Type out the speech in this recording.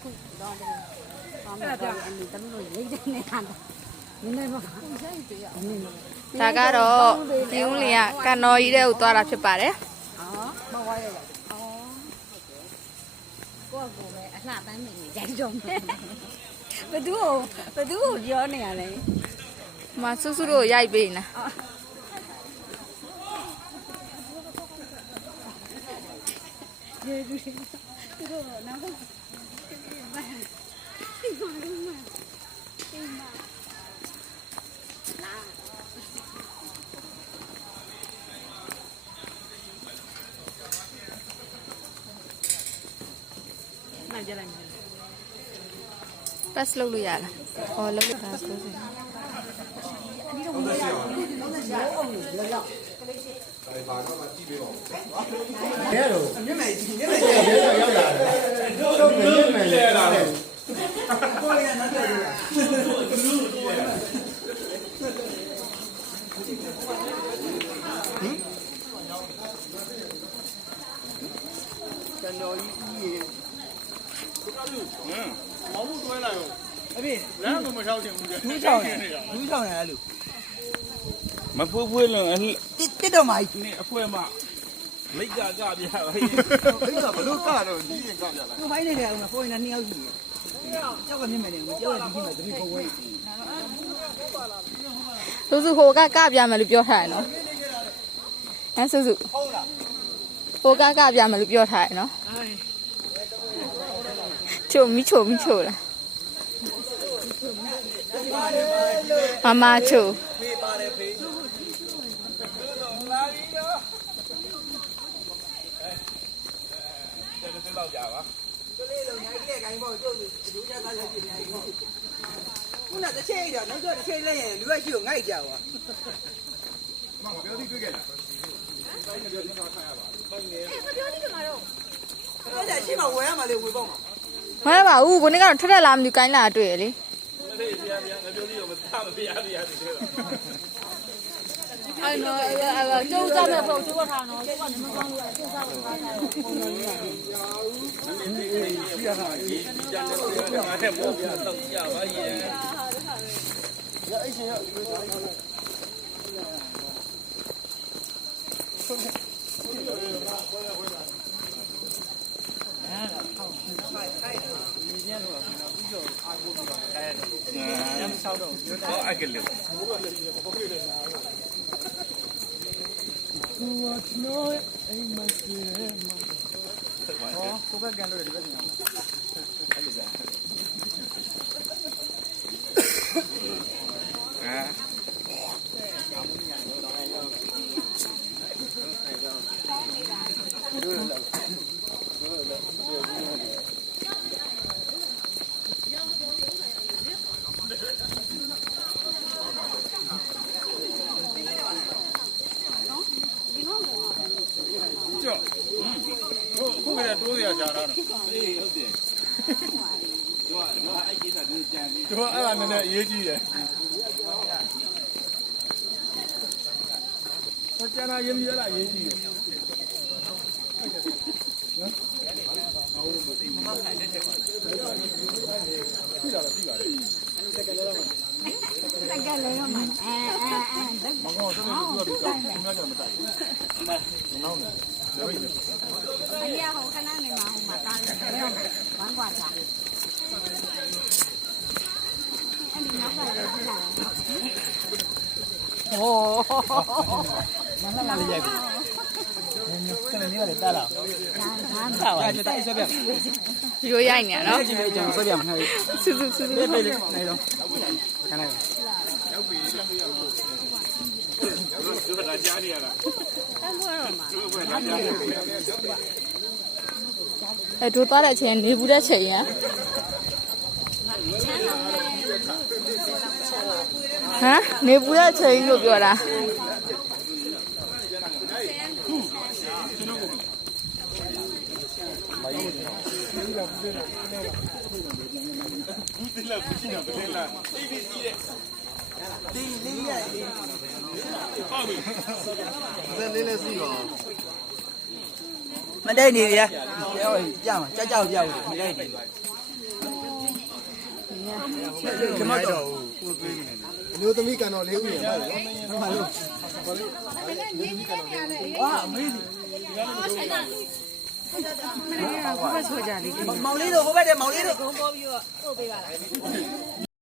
ခုတော့တယ်။အဲ့ဒါအမေတမလို့ရိတ်တဲ့နေတာ။နည်းနည်းပါ။ဒါကတော့ဒီဦးလေးကကန်တော်ကြီးတဲ့ကိုသွားတာဖြစ်ပါတယ်။အော်မဝါရရ။အော်ကိုယ့်ကိုပဲအလှပန်းနေကြကြုံတယ်။ဘသူ့ကိုပြောနေရလဲ မဆုစုတို့ရိုက်ပေးနေရေဒီသူတို့နောက်ဆုံးနိုင်ကြလိုက်မယ် press လုပ်လို့ရလားဟောလုပ်တာဆိုစင်ရဲတော့မျက်မှန်ရောက်လာတယ်တော့မျက်မှန်လဲလာတယ်ကိုယ်ရမ်းတယ်ကန်တော်ကြီး毛不多了哟，အဖေ人都没少听不见。လူချောင်းတယ်လူ没不会了，တစ်တော့မိုက်你会嘛？没干别，ဘယ်ကဘလို့ကတော့ကြီးရင်ကောက်ရလားကိုဖိုင်းနေတယ်အောင်ကိုရင်2ယောက်ကြီးကျောက်ကမြင်မယ်လေကျောက်ကဒီမှာတတိပုံဝဲဆုစုဟိုကပြမယ်လို့ပြောထားတယ်နော်အဲဆုစုဟိုကပြမယ်လို့ပြောထားတယ်နော်ချိုလားမမချိုဖေးပါတယ်ဖေး老家吧。这里头伢一干包就是留下大家几年以后。我那这钱一点，能做的钱来，留下去有爱家哇。妈，我表弟追给了。他表弟干嘛哟？我在起码我也没得回报嘛。မရပါဘူးကိုနေ့ကတော့ထက်ထက်လာမလို့ကိုင်းလာတွေ့ရလေအဲ့နော်အဲ့ကျိုးစားမဲ့ပုံကျိုးထားနော်ကျိုးကနေမကောင်းဘူးကျိုးစားဖို့ထားတာပုံစံမျိုးရတယ်好，爱给留。我干了这个呢。啊。ကိုယ်ကတိုးရကြတာနော်အေးဟုတ်တယ်တို့အဲ့ကိစ္စတို့ကြံပြီးတို့အဲ့ဒါနည်းနည်းအရေးကြီးတယ်ဟိုကျန်တာရင်းရတာအရေးကြီးတယ်နော်မမခိုင်တဲ့ချက်ပါပြီလားပြီပါတယ်တကယ်လည်းတော့မကောစနေတို့ကဒီကငါ့ကမတိုက်ဘူးနောင်းနေအရာဟိုခဏနေမှာဟိုမှာတားတယ်ဘယ်တော့မှဝမ်းကွာတာအဲ့ဒီနောက်ကလည်းကြည့်လာတယ်မလှလာလေးရိုက်ပြီကလည်းနေရတယ်တားလာတာပါကြည့်တိုက်ဆွဲပြရိုးရိုက်နေရနော်ကြည့်လိုက်ကြဆွဲပြမှာဟဲ့ဆုစုလေးနေတော့ခဏလိုက်ရောက်ပြီလက်မရဘူးတို့ကကြားနေရလားတန်းပွဲတော့မှာတို့ကကြားနေရတယ်အဲတို့သွားတဲ့အချိန်နေဘူးတဲ့ချိန်ရဟမ်နေဘူးတဲ့ချိန်လို့ပြောတာဒီလက်ဘူးရှိတော့ဘယ်လား ABC တဲ့ဒီလေးရဟုတ်ပြီဇက်လေးလေးစီပါမတိုက်နေရပြောကြမှာကြောက်ကြောက်ပြောက်မတိုက်နေ ကျမတော့ အမျိုးသမီးကန်တော်လေးဦးရပါတော့ဟာလို့ ဟာအမေးမောင်လေးတို့ဟိုဘက်တဲ့မောင်လေးတို့ ဘုံပေါ်ပြီးတော့ပို့ပေးပါလား